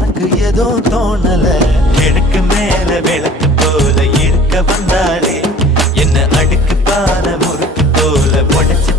எனக்கு ஏதோ தோணல. கிழக்கு மேல விளக்கு போல இருக்க வந்தாளே, என்ன அடுக்கு பான முறுக்கு போல உடைச்சு